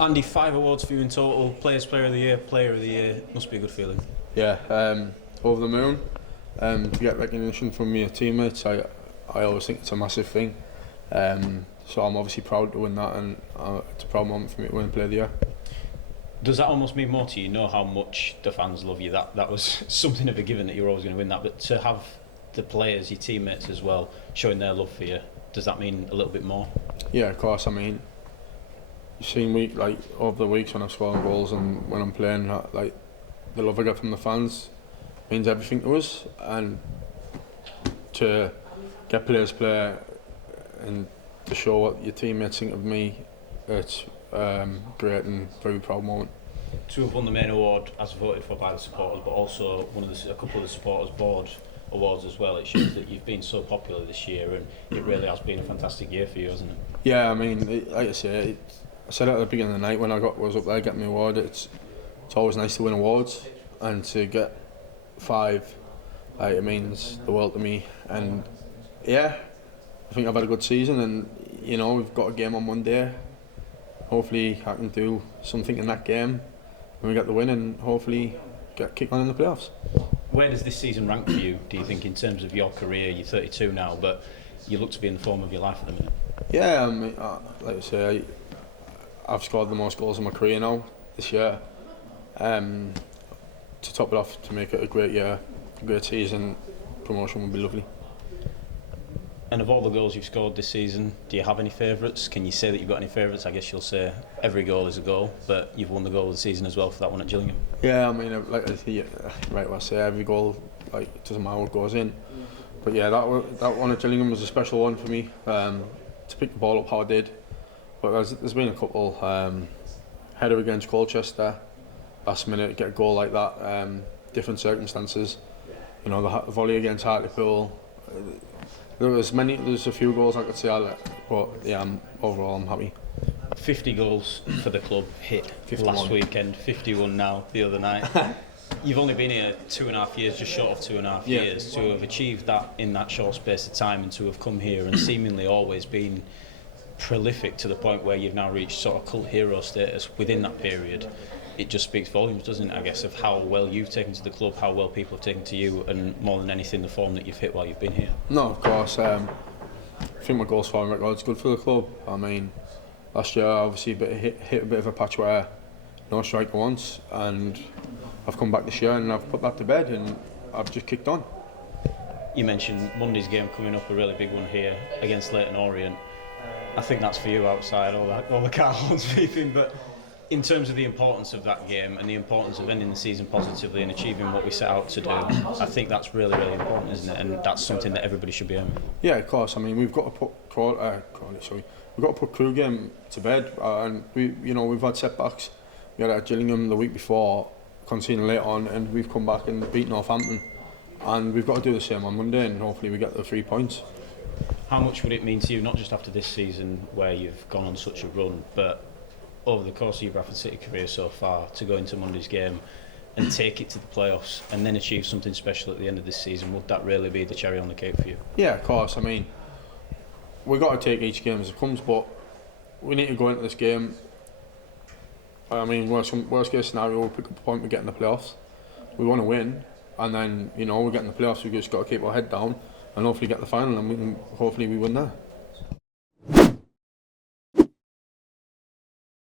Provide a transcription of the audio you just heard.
Andy, 5 awards for you in total. Players, Player of the Year, Player of the Year. Must be a good feeling. Yeah, over the moon. To get recognition from your teammates, I always think it's a massive thing. So I'm obviously proud to win that, and it's a proud moment for me to win Player of the Year. Does that almost mean more to you? Know how much the fans love you. That was something of a given that you're always going to win that. But to have the players, your teammates as well, showing their love for you, does that mean a little bit more? Yeah, of course. I mean, you've seen me like over the weeks when I'm scoring goals and when I'm playing, like the love I get from the fans means everything to us, and to get players play and to show what your teammates think of me, it's great and very proud moment. To have won the main award as voted for by the supporters, but also a couple of the supporters board awards as well, it shows that you've been so popular this year, and it really has been a fantastic year for you, hasn't it? Yeah, I mean, like I say, I said at the beginning of the night when was up there getting the award, it's always nice to win awards, and to get 5, it means the world to me. And yeah, I think I've had a good season, and we've got a game on Monday. Hopefully I can do something in that game when we get the win, and hopefully get kicked on in the playoffs. Where does this season rank for you, do you think, in terms of your career? You're 32 now, but you look to be in the form of your life at the minute. Yeah, I mean, like I say, I've scored the most goals in my career now this year. To top it off, to make it a great year, a great season, promotion would be lovely. And of all the goals you've scored this season, do you have any favourites? Can you say that you've got any favourites? I guess you'll say every goal is a goal, but you've won the goal of the season as well for that one at Gillingham. Yeah, I mean, like I say, every goal, like, it doesn't matter what goes in. But yeah, that one at Gillingham was a special one for me, to pick the ball up how I did. But there's been a couple, header against Colchester, last minute, get a goal like that, different circumstances. The volley against Hartlepool. There's a few goals I could say, but yeah, overall I'm happy. 50 goals for the club hit 51. Last weekend, 51 now the other night. You've only been here 2.5 years, just short of 2.5 years. To have achieved that in that short space of time, and to have come here and seemingly always been prolific to the point where you've now reached sort of cult hero status within that period, it just speaks volumes, doesn't it, I guess, of how well you've taken to the club, how well people have taken to you, and more than anything, the form that you've hit while you've been here. No, of course. I think my goal scoring record is good for the club. I mean, last year I obviously hit a bit of a patch where no striker once, and I've come back this year and I've put that to bed, and I've just kicked on. You mentioned Monday's game coming up, a really big one here against Leyton Orient. I think that's for you outside all the car horns beeping, but in terms of the importance of that game and the importance of ending the season positively and achieving what we set out to do, I think that's really, really important, isn't it? And that's something that everybody should be aiming. Yeah, of course. I mean, we've got to put we've got to put Crew game to bed, and we've had setbacks. We had at Gillingham the week before, conceding late on, and we've come back and beat Northampton, and we've got to do the same on Monday, and hopefully we get the 3 points. How much would it mean to you, not just after this season where you've gone on such a run, but over the course of your Bradford City career so far, to go into Monday's game and take it to the playoffs and then achieve something special at the end of this season? Would that really be the cherry on the cake for you? Yeah, of course. I mean, we've got to take each game as it comes, but we need to go into this game. I mean, worst case scenario, we'll pick up a point, we get in the playoffs. We want to win, and then we get in the playoffs. We just got to keep our head down and hopefully get the final, and hopefully we win there.